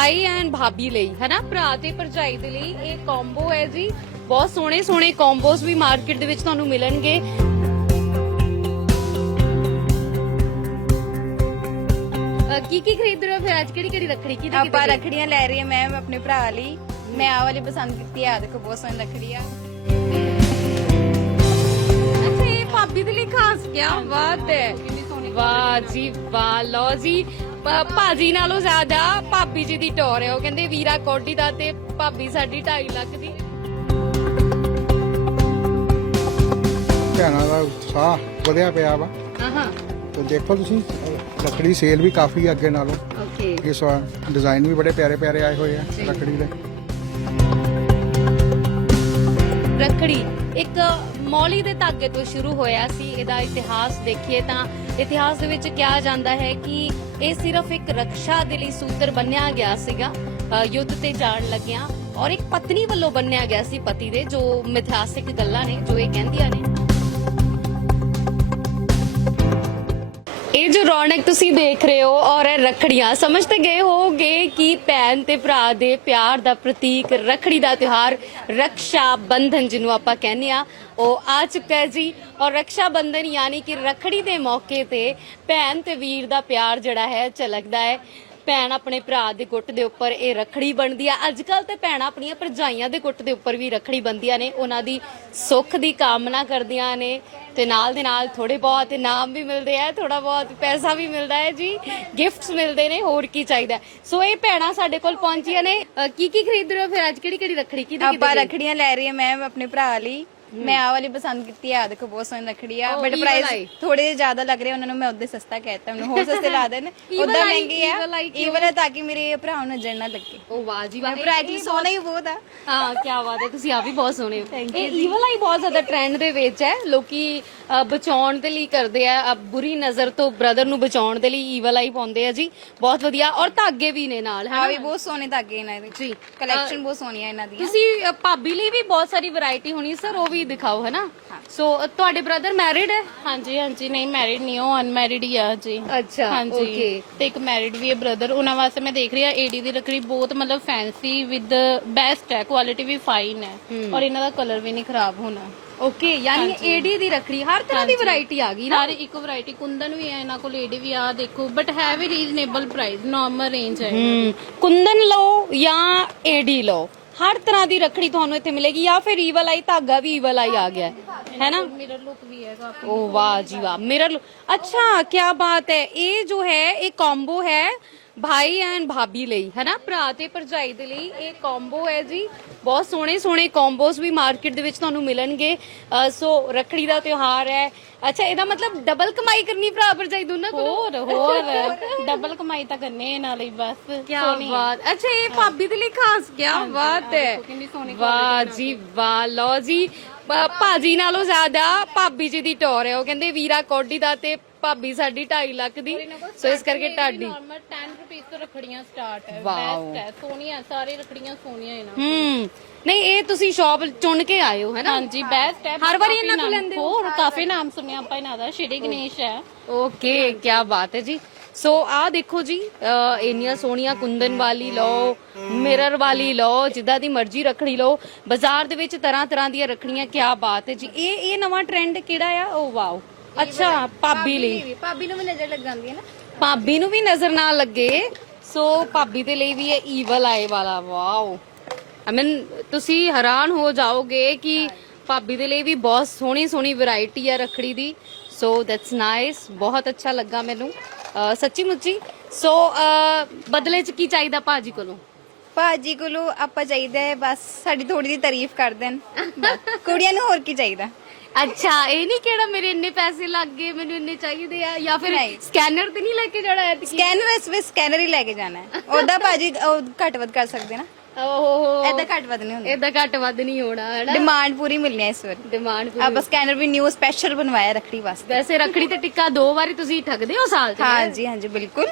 ਭਾਈ and ਭਾਬੀ ਲਈ ਹਨਾ? ਭਰਾ ਤੇ ਭਰਜਾਈ ਦੇ ਲਈ ਇਹ ਕੰਬੋ ਹੈ ਜੀ। ਬਹੁਤ ਸੋਹਣੇ ਸੋਹਣੇ ਕੰਬੋਸ ਵੀ ਮਾਰਕੀਟ ਦੇ ਵਿੱਚ ਤੁਹਾਨੂੰ ਮਿਲਣਗੇ। ਅ, ਕੀ ਕੀ ਖਰੀਦ ਰਹੇ ਹੋ ਫਿਰ ਅੱਜ? ਕਿਹੜੀ ਕਿਹੜੀ ਰੱਖੜੀ ਕੀ ਆਪਾਂ ਰੱਖੜੀਆਂ ਲੈ ਰਹੀ ਹਾਂ ਮੈਂ ਆਪਣੇ ਭਰਾ ਲਈ। ਮੈਂ ਆਹ ਵਾਲੀ ਪਸੰਦ ਕੀਤੀ ਆ ਦੇਖੋ ਬਹੁਤ ਸੋਹਣੀ ਰੱਖੜੀ ਆ। ਅੱਛਾ ਇਹ ਭਾਬੀ ਦੇ ਲਈ ਖਾਸ ਕੀ ਬਾਤ ਹੈ। ਵਾਹ ਜੀ ਵਾਹ ਲਓ ਜੀ। ਭ- ਭਾਜੀ ਨਾਲੋਂ ਜ਼ਿਆਦਾ ਭਾਬੀ ਜੀ ਦੀ ਟੌਰ ਹੈ। ਉਹ ਕਹਿੰਦੇ ਵੀਰਾ ਕੋਡੀ ਦਾ ਤੇ ਭਾਬੀ ਸਾਡੀ 2.5 ਲੱਖ ਦੀ ਭੈਣਾਂ ਦਾ ਉਤਸ਼ਾਹ ਵਧਿਆ ਪਿਆ ਵਾ। ਹਾਂ ਹਾਂ ਤੇ ਦੇਖੋ ਤੁਸੀਂ ਲੱਕੜੀ ਸੇਲ ਵੀ ਕਾਫੀ ਅੱਗੇ ਨਾਲੋਂ। ਓਕੇ। ਇਸ ਵਾਰ ਡਿਜ਼ਾਈਨ ਵੀ ਬੜੇ ਪਿਆਰੇ ਪਿਆਰੇ ਆਏ ਹੋਏ ਆ ਲੱਕੜੀ ਦੇ। ਰੱਖੜੀ ਇੱਕ ਮੌਲੀ ਦੇ ਧਾਗੇ ਤੋਂ ਸ਼ੁਰੂ ਹੋਇਆ ਸੀ, ਇਹਦਾ ਇਤਿਹਾਸ ਦੇਖੀਏ ਤਾਂ ਇਤਿਹਾਸ ਦੇ ਵਿੱਚ ਕਿਹਾ ਜਾਂਦਾ ਹੈ ਕਿ ਇਹ ਸਿਰਫ ਇੱਕ ਰੱਖਿਆ ਦੇ ਲਈ ਸੂਤਰ ਬੰਨਿਆ ਗਿਆ ਸੀਗਾ ਯੁੱਧ ਤੇ ਜਾਣ ਲੱਗਿਆਂ, ਔਰ ਇੱਕ ਪਤਨੀ ਵੱਲੋਂ ਬੰਨਿਆ ਗਿਆ ਸੀ ਪਤੀ ਦੇ, ਜੋ ਮਿਥਿਹਾਸਿਕ ਗੱਲਾਂ ਨੇ, ਜੋ ਇਹ ਕਹਿੰਦੀਆਂ ਨੇ। ਇਹ ਜੋ ਰੌਣਕ ਤੁਸੀਂ ਦੇਖ ਰਹੇ ਹੋ ਔਰ ਇਹ ਰੱਖੜੀਆਂ, ਸਮਝ ਤੇ ਗਏ ਹੋਗੇ ਕਿ ਭੈਣ ਤੇ ਭਰਾ ਦੇ ਪਿਆਰ ਦਾ ਪ੍ਰਤੀਕ ਰੱਖੜੀ ਦਾ ਤਿਉਹਾਰ ਰੱਖਿਆ ਬੰਧਨ ਜਿਹਨੂੰ ਆਪਾਂ ਕਹਿੰਦੇ ਆ ਉਹ ਆ ਚੁੱਕਾ ਹੈ ਜੀ। ਔਰ ਰੱਖਿਆ ਬੰਧਨ ਯਾਨੀ ਕਿ ਰੱਖੜੀ ਦੇ ਮੌਕੇ ਤੇ ਭੈਣ ਤੇ ਵੀਰ ਦਾ ਪਿਆਰ ਜਿਹੜਾ ਹੈ, ਝਲਕਦਾ ਹੈ। ਭੈਣ ਆਪਣੇ ਭਰਾ ਦੇ ਗੁੱਟ ਦੇ ਉੱਪਰ ਇਹ ਰੱਖੜੀ ਬਣਦੀ ਆ। ਅੱਜ ਕੱਲ ਤੇ ਭੈਣਾਂ ਆਪਣੀਆਂ ਭਰਜਾਈਆਂ ਦੇ ਗੁੱਟ ਦੇ ਉੱਪਰ ਵੀ ਰੱਖੜੀ ਬੰਦੀਆਂ ਨੇ। ਉਹਨਾਂ ਦੀ ਸੁੱਖ ਦੀ ਕਾਮਨਾ ਕਰਦੀਆਂ ਨੇ ਤੇ ਨਾਲ ਦੇ ਨਾਲ ਥੋੜੇ ਬਹੁਤ ਇਨਾਮ ਵੀ ਮਿਲਦੇ ਆ ਥੋੜਾ ਬਹੁਤ ਪੈਸਾ ਵੀ ਮਿਲਦਾ ਹੈ ਜੀ। ਗਿਫਟਸ ਮਿਲਦੇ ਨੇ ਹੋਰ ਕੀ ਚਾਹੀਦਾ? ਸੋ ਇਹ ਭੈਣਾਂ ਸਾਡੇ ਕੋਲ ਪਹੁੰਚੀਆਂ ਨੇ। ਅ, ਕੀ ਕੀ ਖਰੀਦ ਰਹੇ ਹੋ ਫਿਰ ਅੱਜ? ਕਿਹੜੀ ਕਿਹੜੀ ਰੱਖੜੀ ਕੀ ਆਪਾਂ ਰੱਖੜੀਆਂ ਲੈ ਰਹੀ ਹਾਂ ਮੈਂ ਆਪਣੇ ਭਰਾ ਲਈ। ਮੈਂ ਆਹ ਵਾਲੀ ਪਸੰਦ ਕੀਤੀ ਆ ਦੇਖੋ ਬਹੁਤ ਸੋਹਣੀ ਰੱਖੜੀ ਆ ਬਟ। ਪ੍ਰਾਈਸ ਥੋੜੇ ਜਿਹੇ ਜ਼ਿਆਦਾ ਲੱਗ ਰਹੇ ਉਹਨਾਂ ਨੂੰ ਮੈਂ ਉਹਦੇ ਸਸਤਾ ਕਹਿਤਾ ਮੈਨੂੰ ਹੋਰ ਸਸਤੇ ਲਾ ਦੇਣ। ਉਦਾਂ ਮਹਿੰਗੀ ਆ ਇਹ ਵਾਲਾ ਤਾਂ ਕਿ ਮੇਰੇ ਭਰਾ ਨੂੰ ਨਜ਼ਰ ਨਾ ਲੱਗੇ। ਉਹ ਵਾਹ ਜੀ ਵਾਹ ਭਰਾ ਦੀ ਸੋਹਣਾ ਹੀ ਬਹੁਤ ਆ। ਹਾਂ ਕੀ ਬਾਤ ਹੈ ਤੁਸੀਂ ਆ ਵੀ ਬਹੁਤ ਸੋਹਣੇ ਹੋ। ਇਹ ਈ ਵਾਲਾ ਹੀ ਬਹੁਤ ਜ਼ਿਆਦਾ ਟ੍ਰੈਂਡ ਦੇ ਵਿੱਚ ਹੈ ਲੋਕੀ ਬਚਾਉਣ ਦੇ ਲਈ ਕਰਦੇ ਆ ਬੁਰੀ ਨਜ਼ਰ ਤੋਂ ਬ੍ਰਦਰ ਨੂੰ ਬਚਾਉਣ ਦੇ ਲਈ ਈ ਵਾਲਾ ਹੀ ਪਾਉਂਦੇ ਆ ਜੀ। ਬਹੁਤ ਵਧੀਆ ਔਰ ਧਾਗੇ ਵੀ ਨੇ ਨਾਲ ਆ ਹੈ ਵੀ ਬਹੁਤ ਸੋਹਣੇ ਧਾਗੇ ਇਹਨਾਂ ਦੇ। ਜੀ ਕਲੈਕਸ਼ਨ ਬਹੁਤ ਸੋਹਣੀ ਆ ਇਹਨਾਂ ਦੀ ਤੁਸੀਂ ਭਾਬੀ ਲਈ ਵੀ ਬਹੁਤ ਸਾਰੀ ਵੈਰਾਈਟੀ ਹੋਣੀ ਸਰ ਉਹ ਵੀ ਦਿਖਾਓ ਹੈ ਨਾ ਸੋ ਤੁਹਾਡੇ ਬ੍ਰਦਰ ਮੈਰਿਡ ਹੈ? ਹਾਂਜੀ ਹਾਂਜੀ ਨਹੀਂ ਮੈਰਿਡ ਨਹੀਂ ਉਹ ਅਨਮੈਰਿਡ ਹੀ ਆ ਜੀ। ਅੱਛਾ ਹਾਂਜੀ। ਤੇ ਇੱਕ ਮੈਰਿਡ ਵੀ ਹੈ ਬ੍ਰਦਰ ਉਹਨਾਂ ਵਾਸਤੇ ਮੈਂ ਦੇਖ ਰਹੀ ਆ ਏਡੀ ਦੀ ਰੱਖੜੀ ਬਹੁਤ ਮਤਲਬ ਫੈਂਸੀ ਵਿਦ ਬੈਸਟ ਹੈ ਕੁਆਲਿਟੀ ਵੀ ਫਾਈਨ ਹੈ। ਔਰ ਇਹਨਾਂ ਦਾ ਕਲਰ ਵੀ ਨਹੀਂ ਖਰਾਬ ਹੋਣਾ। ਓਕੇ ਯਾਨੀ ਏਡੀ ਦੀ ਰੱਖੜੀ ਹਰ ਤਰ੍ਹਾਂ ਦੀ ਵੈਰਾਈਟੀ ਆ ਗਈ ਨਾ? ਸਾਰੇ ਇੱਕ ਵੈਰਾਈਟੀ ਕੁੰਦਨ ਵੀ ਹੈ ਇਹਨਾਂ ਕੋਲ ਏਡੀ ਵੀ ਆ ਦੇਖੋ ਬਟ ਹੈ ਵੀ ਰੀਜ਼ਨੇਬਲ ਪ੍ਰਾਈਸ ਨਾਰਮਲ ਰੇਂਜ ਹੈ ਕੁੰਦਨ ਲਓ ਜਾਂ ਏਡੀ ਲਓ? ਹਰ ਤਰ੍ਹਾਂ ਦੀ ਰੱਖੜੀ ਤੁਹਾਨੂੰ ਇੱਥੇ ਮਿਲੇਗੀ ਜਾਂ ਫਿਰ ਈ ਵਾਲਾ ਹੀ ਧਾਗਾ ਵੀ ਈ ਵਾਲਾ ਹੀ ਆ ਗਿਆ ਹੈ। ਹੈ ਨਾ ਮਿਰਰ ਲੁੱਕ ਵੀ ਹੈ ਕਾਫੀ ओ वाह जी वाह मिरर अच्छा क्या बात है ਇਹ ਜੋ ਹੈ ਇਹ ਕੰਬੋ ਹੈ ਭਾਈ ਐਂਡ ਭਾਬੀ ਲਈ ਹੈ ਨਾ ਭਰਾ ਤੇ ਭਰਜਾਈ ਦੇ ਲਈ ਇਹ ਕੰਬੋ ਹੈ ਜੀ। ਬਹੁਤ ਸੋਹਣੇ ਸੋਹਣੇ ਕੰਬੋਸ ਵੀ ਮਾਰਕੀਟ ਦੇ ਵਿੱਚ ਤੁਹਾਨੂੰ ਮਿਲਣਗੇ। ਅ, ਸੋ ਰੱਖੜੀ ਦਾ ਤਿਉਹਾਰ ਹੈ। ਅੱਛਾ ਇਹਦਾ ਮਤਲਬ ਡਬਲ ਕਮਾਈ ਕਰਨੀ ਭਰਾ ਭਰਜਾਈ ਦੋਨਾਂ ਕੋਲ? ਹੋਰ ਹੋਰ। ਡਬਲ ਕਮਾਈ ਤਾਂ ਕਰਨੇ ਨਾਲ ਹੀ ਬਸ ਕੀ ਬਾਤ। ਅੱਛਾ ਇਹ ਭਾਬੀ ਦੇ ਲਈ ਖਾਸ ਕੀ ਬਾਤ ਹੈ। ਕਿੰਨੀ ਸੋਹਣੀ ਵਾਹ ਜੀ ਵਾਹ। ਲਓ ਜੀ ਭ- ਭਾਜੀ ਨਾਲੋਂ ਜ਼ਿਆਦਾ ਭਾਬੀ ਜੀ ਦੀ ਟੌਰ ਹੈ। ਉਹ ਕਹਿੰਦੇ ਵੀਰਾ ਕੋਡੀ ਦਾ ਤੇ ਭਾਬੀ ਸਾਡੀ 2.5 ਲੱਖ ਦੀ ਸੋ ਇਸ ਕਰਕੇ ਢਾਡੀ। ਨਾਰਮਲ 10 ਰੁਪਏ ਤੋਂ ਰੱਖੜੀਆਂ ਸਟਾਰਟ ਹੈ ਵਾਓ। ਬੈਸਟ ਹੈ ਸੋਹਣੀਆਂ ਸਾਰੇ ਰੱਖੜੀਆਂ ਸੋਹਣੀਆਂ ਇਹਨਾਂ ਹੂੰ ਨਹੀਂ ਇਹ ਤੁਸੀਂ ਸ਼ਾਪ ਚੁਣ ਕੇ ਆਏ ਹੋ ਹੈ ਨਾ ਹਾਂਜੀ ਬੈਸਟ ਹੈ ਹਰ ਵਾਰੀ ਇਹਨਾਂ ਕੋਲ ਲੈਂਦੇ ਹੋ? ਹੋਰ ਕਾਫੀ ਨਾਮ ਸੁਣਿਆ ਆਪਾਂ ਇਹਨਾਂ ਦਾ ਸ਼੍ਰੀ ਗਣੇਸ਼ ਹੈ। ਓਕੇ ਕੀ ਬਾਤ ਹੈ ਜੀ। ਸੋ ਆ ਦੇਖੋ ਜੀ ਅ, ਇੰਨੀਆਂ ਸੋਹਣੀਆਂ ਕੁੰਦਨ ਵਾਲੀ ਲਓ ਮਿਰਰ ਵਾਲੀ ਲਓ ਜਿੱਦਾਂ ਦੀ ਮਰਜ਼ੀ ਰੱਖੜੀ ਲਓ। ਬਾਜ਼ਾਰ ਦੇ ਵਿੱਚ ਤਰ੍ਹਾਂ ਤਰ੍ਹਾਂ ਦੀਆਂ ਰੱਖੜੀਆਂ ਕੀ ਬਾਤ ਹੈ ਜੀ। ਇਹ ਇਹ ਨਵਾਂ ਟ੍ਰੈਂਡ ਕਿਹੜਾ ਆ? Oh wow. ਅੱਛਾ ਭਾਬੀ ਲਈ। ਭਾਬੀ ਨੂੰ ਵੀ ਨਜ਼ਰ ਲੱਗ ਜਾਂਦੀ ਹੈ ਨਾ? ਭਾਬੀ ਨੂੰ ਵੀ ਨਜ਼ਰ ਨਾ ਲੱਗੇ। ਸੋ ਭਾਬੀ ਦੇ ਲਈ ਵੀ ਇਹ ਈਵਲ ਆਏ ਵਾਲਾ ਵਾਓ ਆਈ ਮੀਨ ਤੁਸੀਂ ਹੈਰਾਨ ਹੋ ਜਾਓਗੇ ਕਿ ਭਾਬੀ ਦੇ ਲਈ ਵੀ ਬਹੁਤ ਸੋਹਣੀ ਸੋਹਣੀ ਵੈਰਾਈਟੀ ਆ ਰੱਖੜੀ ਦੀ। ਸੋ ਦੈਟਸ ਨਾਈਸ ਬਹੁਤ ਅੱਛਾ ਲੱਗਾ ਮੈਨੂੰ। ਅਹ ਸੱਚੀ ਮੁੱਚੀ ਸੋ ਅਹ ਬਦਲੇ ਚ ਕੀ ਚਾਹੀਦਾ ਭਾਜੀ ਕੋਲੋਂ? ਭਾਜੀ ਕੋਲੋਂ ਆਪਾਂ ਚਾਹੀਦਾ ਹੈ ਬਸ ਸਾਡੀ ਥੋੜੀ ਜਿਹੀ ਤਾਰੀਫ ਕਰ ਦੇਣ। ਕੁੜੀਆਂ ਨੂੰ ਹੋਰ ਕੀ ਚਾਹੀਦਾ? ਅੱਛਾ ਇਹ ਨਹੀਂ ਕਿਹੜਾ ਮੇਰੇ ਇੰਨੇ ਪੈਸੇ ਲੱਗ ਗਏ ਮੈਨੂੰ ਇੰਨੇ ਚਾਹੀਦੇ ਆ? ਜਾਂ ਫਿਰ ਨਹੀਂ। ਸਕੈਨਰ ਤੇ ਨਹੀਂ ਲੈ ਕੇ ਜਾਣਾ ਐਤਕੀ? ਸਕੈਨਰ ਇਸ ਵਿੱਚ ਸਕੈਨਰ ਹੀ ਲੈ ਕੇ ਜਾਣਾ ਹੈ। ਉਹਦਾ ਭਾਜੀ ਉਹ ਘੱਟ ਵੱਧ ਕਰ ਸਕਦੇ ਨਾ। ਓਹੋ। ਐਦਾਂ ਘੱਟ ਵੱਧ ਨਹੀਂ ਹੁੰਦਾ। ਇਹਦਾ ਘੱਟ ਵੱਧ ਨਹੀਂ ਹੋਣਾ ਡਿਮਾਂਡ ਪੂਰੀ ਮਿਲਣੀ ਹੈ ਇਸ ਵਾਰ। ਡਿਮਾਂਡ ਆਪਾਂ ਸਕੈਨਰ ਵੀ ਨਿਊ ਸਪੈਸ਼ਲ ਬਣਵਾਇਆ ਰੱਖੜੀ ਵਾਸਤੇ। ਵੈਸੇ ਰੱਖੜੀ ਤੇ ਟਿੱਕਾ ਦੋ ਵਾਰੀ ਤੁਸੀਂ ਠੱਗਦੇ ਹੋ ਸਾਲ ਚ? ਹਾਂਜੀ ਹਾਂਜੀ ਬਿਲਕੁਲ।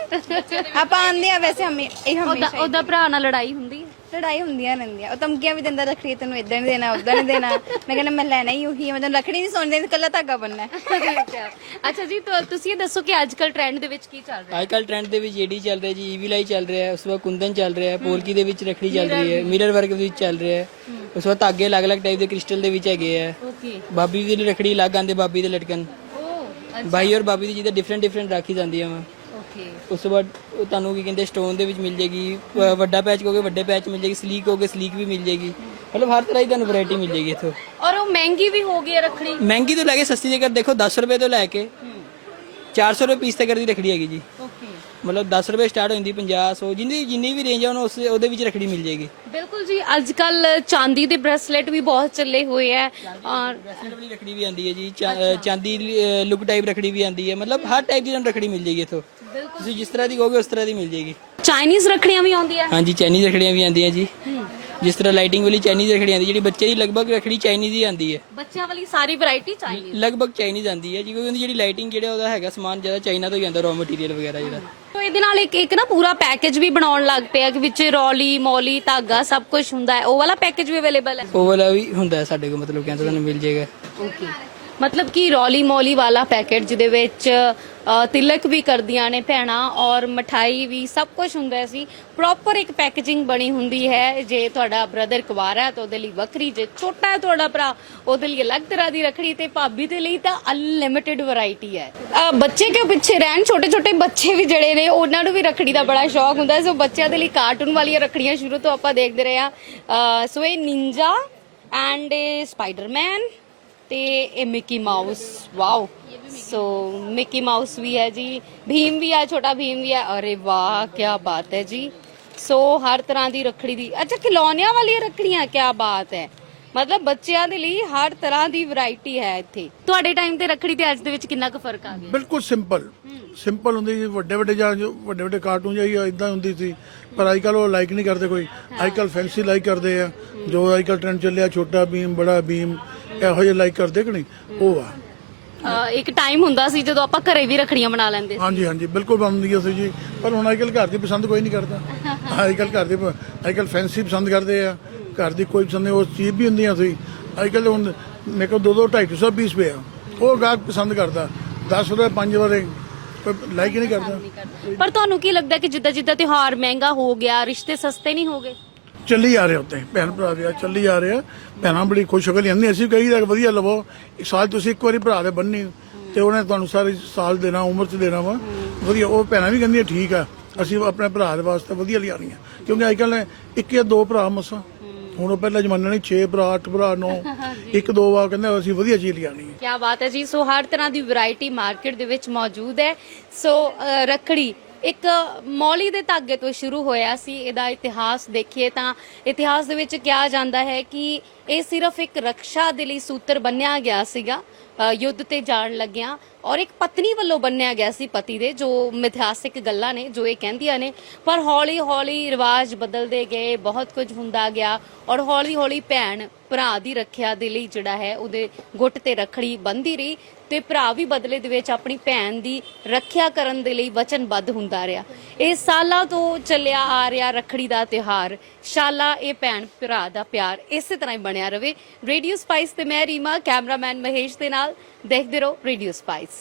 ਆਪਾਂ ਆਂਦੇ ਆ ਵੈਸੇ ਹਮੇ ਇਹ ਉਹਦਾ ਹਮੇਸ਼ਾ ਉਹਦਾ ਭਰਾ ਨਾਲ ਲੜਾਈ ਹੁੰਦੀ ਹੈ। ਲੜਾਈ ਹੁੰਦੀਆਂ ਰਹਿੰਦੀਆਂ। ਉਹ ਧਮਕੀਆਂ ਵੀ ਦਿੰਦਾ ਰੱਖੜੀ ਤੈਨੂੰ ਇਦਾਂ ਨਹੀਂ ਦੇਣਾ ਉਦਾਂ ਨਹੀਂ ਦੇਣਾ। ਮੈਂ ਕਹਿੰਦਾ ਮੈਂ ਲੈਣਾ ਹੀ ਉਹੀ ਹੈ ਮੈਂ ਤੈਨੂੰ ਰੱਖੜੀ ਨਹੀਂ ਸੋਣ ਦੇਣੀ ਕੱਲਾ ਧਾਗਾ ਬੰਨਣਾ ਹੈ। ਅੱਛਾ ਜੀ ਤਾਂ ਤੁਸੀਂ ਇਹ ਦੱਸੋ ਕਿ ਅੱਜ ਕੱਲ ਟ੍ਰੈਂਡ ਦੇ ਵਿੱਚ ਕੀ ਚੱਲ ਰਿਹਾ ਅੱਜ ਕੱਲ ਟ੍ਰੈਂਡ ਦੇ ਵਿੱਚ ਏਡੀ ਚੱਲ ਰਿਹਾ ਜੀ ਈਵੀ ਲਾਈ ਚੱਲ ਰਿਹਾ ਹੈ ਉਸ ਤੋਂ ਬਾਅਦ ਕੁੰਦਨ ਚੱਲ ਰਿਹਾ ਹੈ ਪੋਲਕੀ ਦੇ ਵਿੱਚ ਰੱਖੜੀ ਚੱਲ ਰਹੀ ਹੈ ਮਿਰਰ ਵਰਕ ਵਿੱਚ ਚੱਲ ਰਿਹਾ ਹੈ। ਉਸ ਤੋਂ ਬਾਅਦ ਧਾਗੇ ਅਲੱਗ-ਅਲੱਗ ਟਾਈਪ ਦੇ ਕ੍ਰਿਸਟਲ ਦੇ ਵਿੱਚ ਹੈਗੇ ਆ ਓਕੇ ਬਾਬੀ ਦੀ ਰੱਖੜੀ ਅਲੱਗ ਆਂਦੇ ਬਾਬੀ ਦੇ ਲਟਕਣ। ਓ ਬਾਈ ਔਰ ਬਾਬੀ ਦੀ ਜਿਹਦੇ ਡਿਫਰੈਂਟ ਡਿਫਰੈਂਟ ਰਾਖੀ ਜਾਂਦੀਆਂ ਵਾ। ਓਕੇ ਉਸ ਤੋਂ ਬਾਅਦ ਉਹ ਤੁਹਾਨੂੰ ਕੀ ਕਹਿੰਦੇ ਸਟੋਨ ਦੇ ਵਿੱਚ ਮਿਲ ਜੇਗੀ ਵ- ਵੱਡਾ ਪੈਚ ਕਹੋਗੇ ਵੱਡੇ ਪੈਚ ਮਿਲ ਜੇਗੀ ਸਲੀਕ ਹੋਗੇ ਸਲੀਕ ਵੀ ਮਿਲ ਜੇਗੀ ਮਤਲਬ ਹਰ ਤਰ੍ਹਾਂ ਦੀ ਤੁਹਾਨੂੰ ਵੈਰਾਈਟੀ ਮਿਲ ਜੇਗੀ ਇੱਥੋਂ। ਔਰ ਉਹ ਮਹਿੰਗੀ ਵੀ ਹੋ ਗਈ ਹੈ ਰੱਖੜੀ ਮਹਿੰਗੀ ਤੋਂ ਲੈ ਕੇ ਸਸਤੀ ਜੇਕਰ ਦੇਖੋ 10 ਰੁਪਏ ਤੋਂ ਲੈ ਕੇ 400 ਰੁਪਏ ਪੀਸ ਤੱਕ ਦੀ ਰੱਖੜੀ ਹੈਗੀ ਜੀ। ਓਕੇ। ਮਤਲਬ 10 ਰੁਪਏ ਸਟਾਰਟ ਹੋ ਜਾਂਦੀ 50 100 ਜਿੰਨੀ ਜਿੰਨੀ ਵੀ ਰੇਂਜ ਆ ਉਹਨੂੰ ਉਸ ਉਹਦੇ ਵਿੱਚ ਰੱਖੜੀ ਮਿਲ ਜੇਗੀ ਬਿਲਕੁਲ ਜੀ ਅੱਜ ਕੱਲ ਚਾਂਦੀ ਦੇ ਬ੍ਰੈਸਲੇਟ ਵੀ ਬਹੁਤ ਚੱਲੇ ਹੋਏ ਹੈ। ਔਰ ਬ੍ਰੈਸਲੇਟ ਵਾਲੀ ਰੱਖੜੀ ਵੀ ਆਂਦੀ ਹੈ ਜੀ ਚਾ- ਚਾਂਦੀ ਲੁੱਕ ਟਾਈਪ ਰੱਖੜੀ ਵੀ ਆਂਦੀ ਹੈ। ਮਤਲਬ ਹਰ ਟਾਈਪ ਦੀ ਤੁਹਾਨੂੰ ਰੱਖੜੀ ਮਿਲ ਜੇਗੀ ਇੱਥੋਂ। ਤੁਸੀਂ ਜਿਸ ਤਰ੍ਹਾਂ ਦੀ ਕਹੋਗੇ ਉਸ ਤਰ੍ਹਾਂ ਦੀ ਮਿਲ ਜੇਗੀ ਚਾਈਨੀਜ਼ ਰੱਖੜੀਆਂ ਵੀ ਆਉਂਦੀਆਂ। ਹਾਂਜੀ ਚਾਈਨੀਜ਼ ਰੱਖੜੀਆਂ ਵੀ ਆਂਦੀਆਂ ਜੀ। ਜਿਸ ਤਰ੍ਹਾਂ ਲਾਈਟਿੰਗ ਵਾਲੀ ਚਾਈਨੀਜ਼ ਰੱਖੜੀ ਆਂਦੀ ਜਿਹੜੀ ਬੱਚੇ ਦੀ ਲਗਭਗ ਰੱਖੜੀ ਚਾਈਨੀਜ਼ ਹੀ ਆਂਦੀ ਹੈ। ਬੱਚਿਆਂ ਵਾਲੀ ਸਾਰੀ ਵੈਰਾਈਟੀ ਚਾਈਨੀਜ਼ ਲਗਭਗ ਚਾਈਨੀਜ਼ ਆਂਦੀ ਹੈ ਜੀ ਕਿਉਂਕਿ ਉਹਦੀ ਜਿਹੜੀ ਲਾਈਟਿੰਗ ਜਿਹੜਾ ਉਹਦਾ ਹੈਗਾ ਸਮਾਨ ਜ਼ਿਆਦਾ ਚਾਈਨਾ ਤੋਂ ਹੀ ਆਂਦਾ ਰॉ ਮਟੀਰੀਅਲ ਵਗੈਰਾ ਜਿਹੜਾ। ਤੋ ਇਹਦੇ ਨਾਲ ਇੱਕ ਇੱਕ ਨਾ ਪੂਰਾ ਪੈਕੇਜ ਵੀ ਬਣਾਉਣ ਲੱਗ ਪਿਆ ਕਿ ਵਿੱਚ ਰੌਲੀ ਮੌਲੀ ਧਾਗਾ ਸਭ ਕੁਝ ਹੁੰਦਾ ਹੈ। ਉਹ ਵਾਲਾ ਪੈਕੇਜ ਵੀ ਅਵੇਲੇਬਲ ਹੈ? ਉਹ ਵਾਲਾ ਵੀ ਹੁੰਦਾ ਹੈ ਸਾਡੇ ਕੋਲ ਮਤਲਬ ਕਹਿੰਦਾ ਤੁਹਾਨੂੰ ਮਿਲ ਜੇਗਾ ਓਕੇ। ਮਤਲਬ ਕਿ ਰੌਲੀ ਮੌਲੀ ਵਾਲਾ ਪੈਕੇਟ, ਜਿਹਦੇ ਵਿੱਚ ਤਿਲਕ ਵੀ ਕਰਦੀਆਂ ਨੇ ਭੈਣਾਂ ਔਰ ਮਠਾਈ ਵੀ ਸਭ ਕੁਝ ਹੁੰਦਾ ਸੀ। ਪ੍ਰੋਪਰ ਇੱਕ ਪੈਕੇਜਿੰਗ ਬਣੀ ਹੁੰਦੀ ਹੈ। ਜੇ ਤੁਹਾਡਾ ਬ੍ਰਦਰ ਕੁਵਾਰਾ ਹੈ ਤਾਂ ਉਹਦੇ ਲਈ ਵੱਖਰੀ, ਜੇ ਛੋਟਾ ਹੈ ਤੁਹਾਡਾ ਭਰਾ, ਉਹਦੇ ਲਈ ਅਲੱਗ ਤਰ੍ਹਾਂ ਦੀ ਰੱਖੜੀ ਤੇ ਭਾਬੀ ਦੇ ਲਈ ਤਾਂ ਅਨਲਿਮਿਟਿਡ ਵੈਰਾਈਟੀ ਹੈ। ਬੱਚੇ ਕਿਉਂ ਪਿੱਛੇ ਰਹਿਣ? ਛੋਟੇ ਛੋਟੇ ਬੱਚੇ ਵੀ ਜਿਹੜੇ ਨੇ, ਉਹਨਾਂ ਨੂੰ ਵੀ ਰੱਖੜੀ ਦਾ ਬੜਾ ਸ਼ੌਕ ਹੁੰਦਾ ਸੋ ਬੱਚਿਆਂ ਦੇ ਲਈ ਕਾਰਟੂਨ ਵਾਲੀਆਂ ਰੱਖੜੀਆਂ ਸ਼ੁਰੂ ਤੋਂ ਆਪਾਂ ਦੇਖਦੇ ਰਹੇ ਆ ਸੋ ਇਹ ਨਿੰਜਾ ਐਂਡ ਸਪਾਈਡਰਮੈਨ ਤੇ ਇਹ Mickey Mouse wow so Mickey Mouse ਵੀ ਹੈ ਜੀ, ਭੀਮ ਵੀ ਹੈ, ਛੋਟਾ ਭੀਮ ਵੀ ਹੈ। ਅਰੇ ਵਾਹ ਕੀ ਬਾਤ ਹੈ ਜੀ। ਸੋ ਹਰ ਤਰ੍ਹਾਂ ਦੀ ਰੱਖੜੀ ਦੀ, ਅੱਛਾ, ਖਿਲੌਣਿਆਂ ਵਾਲੀਆਂ ਰੱਖੜੀਆਂ ਕੀ ਬਾਤ ਹੈ। ਮਤਲਬ ਬੱਚਿਆਂ ਦੇ ਲਈ ਹਰ ਤਰ੍ਹਾਂ ਦੀ ਵੈਰਾਈਟੀ ਹੈ ਇੱਥੇ। ਤੁਹਾਡੇ ਟਾਈਮ ਤੇ ਰੱਖੜੀ ਤੇ ਅੱਜ ਦੇ ਵਿੱਚ ਕਿੰਨਾ ਕੁ ਫ਼ਰਕ ਆ ਗਿਆ? ਬਿਲਕੁਲ ਸਿੰਪਲ ਸਿੰਪਲ ਹੁੰਦੀ ਸੀ, ਵੱਡੇ ਵੱਡੇ ਜਾਂ ਵੱਡੇ ਵੱਡੇ ਕਾਰਟੂਨ ਜਾਂ ਇਦਾਂ ਹੁੰਦੀ ਸੀ। ਪਰ ਅੱਜ ਕੱਲ ਉਹ ਲਾਈਕ ਨਹੀਂ ਕਰਦੇ ਕੋਈ। ਅੱਜ ਕੱਲ ਫੈਂਸੀ ਲਾਈਕ ਕਰਦੇ ਆ। ਜੋ ਅੱਜ ਕੱਲ ਟ੍ਰੈਂਡ ਚੱਲਿਆ, ਛੋਟਾ ਬੀਮ ਬੜਾ ਬੀਮ ਇਹੋ ਜਿਹੇ ਲਾਈਕ ਕਰਦੇ ਕਿ ਨਹੀਂ? ਉਹ ਆ। ਇੱਕ ਟਾਈਮ ਹੁੰਦਾ ਸੀ ਜਦੋਂ ਆਪਾਂ ਘਰੇ ਵੀ ਰੱਖੜੀਆਂ ਬਣਾ ਲੈਂਦੇ ਸੀ। ਹਾਂਜੀ ਹਾਂਜੀ ਬਿਲਕੁਲ ਬਣਦੀ ਸੀ ਜੀ। ਪਰ ਹੁਣ ਅੱਜ ਕੱਲ ਘਰ ਦੀ ਪਸੰਦ ਕੋਈ ਨਹੀਂ ਕਰਦਾ। ਅੱਜ ਕੱਲ ਘਰ ਦੀ ਪ- ਅੱਜ ਕੱਲ ਫੈਂਸੀ ਪਸੰਦ ਕਰਦੇ ਆ। ਘਰ ਦੀ ਕੋਈ ਪਸੰਦ ਨਹੀਂ ਚੀਜ਼ ਵੀ ਹੁੰਦੀਆਂ ਸੀ। ਅੱਜ ਕੱਲ ਹੁਣ ਮੇਰੇ ਕੋਲ ਦੋ ਦੋ ਢਾਈ ਸੌ ਸੌ ਪੀਸ ਪਿਆ ਉਹ ਗਾਹਕ ਪਸੰਦ ਕਰਦਾ। 10 ਰੁਪਏ ਪੰਜ ਵਾਰੇ ਕੋਈ ਲਾਈਕ ਹੀ ਨਹੀਂ ਕਰਦਾ। ਪਰ ਤੁਹਾਨੂੰ ਕੀ ਲੱਗਦਾ ਕਿ ਜਿੱਦਾਂ ਜਿੱਦਾਂ ਤਿਉਹਾਰ ਮਹਿੰਗਾ ਹੋ ਗਿਆ ਰਿਸ਼ਤੇ ਸਸਤੇ ਨਹੀਂ ਹੋ ਗਏ? ਚੱਲੀ ਆ ਰਹੇ ਉੱਤੇ। ਭੈਣ ਭਰਾ ਦੇ ਆ ਚੱਲੀ ਆ ਰਹੇ ਆ। ਭੈਣਾਂ ਬੜੀ ਖੁਸ਼ ਹੋ ਕੇ ਲਿਆਂਦੀ ਅਸੀਂ ਕਹੀ ਦਾ ਵਧੀਆ ਲਵੋ। ਇੱਕ ਸਾਲ ਤੁਸੀਂ ਇੱਕ ਵਾਰੀ ਭਰਾ ਦੇ ਬੰਨੀ ਤੇ ਉਹਨੇ ਤੁਹਾਨੂੰ ਸਾਰੀ ਸਾਲ ਦੇਣਾ ਉਮਰ ਚ ਦੇਣਾ ਵਾ। ਵਧੀਆ ਉਹ ਭੈਣਾਂ ਵੀ ਕਹਿੰਦੀਆਂ ਠੀਕ ਆ। ਅਸੀਂ ਆਪਣੇ ਭਰਾ ਦੇ ਵਾਸਤੇ ਵਧੀਆ ਲਿਆਣੀਆਂ ਕਿਉਂਕਿ ਅੱਜ ਕੱਲ ਇੱਕ ਜਾਂ ਦੋ ਭਰਾ ਮਸਾਂ। ਹੁਣ ਉਹ ਪਹਿਲਾਂ ਜ਼ਮਾਨਾ ਨਹੀਂ 6 ਭਰਾ 8 ਭਰਾ 9 ਇੱਕ ਦੋ ਆ ਕਹਿੰਦੇ ਅਸੀਂ ਵਧੀਆ ਚੀਜ਼ ਲਿਆਣੀ ਹੈ ਕਿਆ ਬਾਤ ਹੈ ਜੀ। ਸੋ ਹਰ ਤਰ੍ਹਾਂ ਦੀ ਵੈਰਾਈਟੀ ਮਾਰਕੀਟ ਦੇ ਵਿੱਚ ਮੌਜੂਦ ਹੈ। ਸੋ ਰੱਖੜੀ ਇੱਕ ਮੌਲੀ ਦੇ ਧਾਗੇ ਤੋਂ ਸ਼ੁਰੂ ਹੋਇਆ ਸੀ ਇਹਦਾ ਇਤਿਹਾਸ ਦੇਖੀਏ ਤਾਂ ਇਤਿਹਾਸ ਦੇ ਵਿੱਚ ਕਿਹਾ ਜਾਂਦਾ ਹੈ ਕਿ ਇਹ ਸਿਰਫ ਇੱਕ ਰੱਖਿਆ ਦੇ ਲਈ ਸੂਤਰ ਬੰਨਿਆ ਗਿਆ ਸੀਗਾ ਅ, ਯੁੱਧ ਤੇ ਜਾਣ ਲੱਗਿਆਂ। ਔਰ ਇੱਕ ਪਤਨੀ ਵੱਲੋਂ ਬੰਨਿਆ ਗਿਆ ਸੀ ਪਤੀ ਦੇ, ਜੋ ਮਿਥਿਹਾਸਿਕ ਗੱਲਾਂ ਨੇ, ਜੋ ਇਹ ਕਹਿੰਦੀਆਂ ਨੇ। ਪਰ ਹੌਲੀ ਹੌਲੀ ਰਿਵਾਜ ਬਦਲਦੇ ਗਏ, ਬਹੁਤ ਕੁਝ ਹੁੰਦਾ ਗਿਆ ਔਰ ਹੌਲੀ ਹੌਲੀ ਭੈਣ, ਭਰਾ ਦੀ ਰੱਖਿਆ ਦੇ ਲਈ ਜਿਹੜਾ ਹੈ, ਉਹਦੇ ਗੁੱਟ ਤੇ ਰੱਖੜੀ ਬੰਦੀ ਰਹੀ ਤੇ ਭਰਾ ਵੀ ਬਦਲੇ ਦੇ ਵਿੱਚ ਆਪਣੀ ਭੈਣ ਦੀ ਰੱਖਿਆ ਕਰਨ ਦੇ ਲਈ ਵਚਨਬੱਧ ਹੁੰਦਾ ਰਿਹਾ। ਇਹ ਸਾਲਾਂ ਤੋਂ ਚੱਲਿਆ ਆ ਰਿਹਾ ਰੱਖੜੀ ਦਾ ਤਿਉਹਾਰ। ਸ਼ਾਲਾ, ਇਹ ਭੈਣ, ਭਰਾ ਦਾ ਪਿਆਰ ਇਸੇ ਤਰ੍ਹਾਂ ਹੀ ਬਣਿਆ ਰਵੇ ਰੇਡੀਓ ਸਪਾਈਸ ਤੇ ਮੈਂ ਰੀਮਾ, ਕੈਮਰਾਮੈਨ ਮਹੇਸ਼ ਦੇ ਨਾਲ। ਦੇਖਦੇ ਰਹੋ ਰੇਡੀਓ ਸਪਾਈਸ।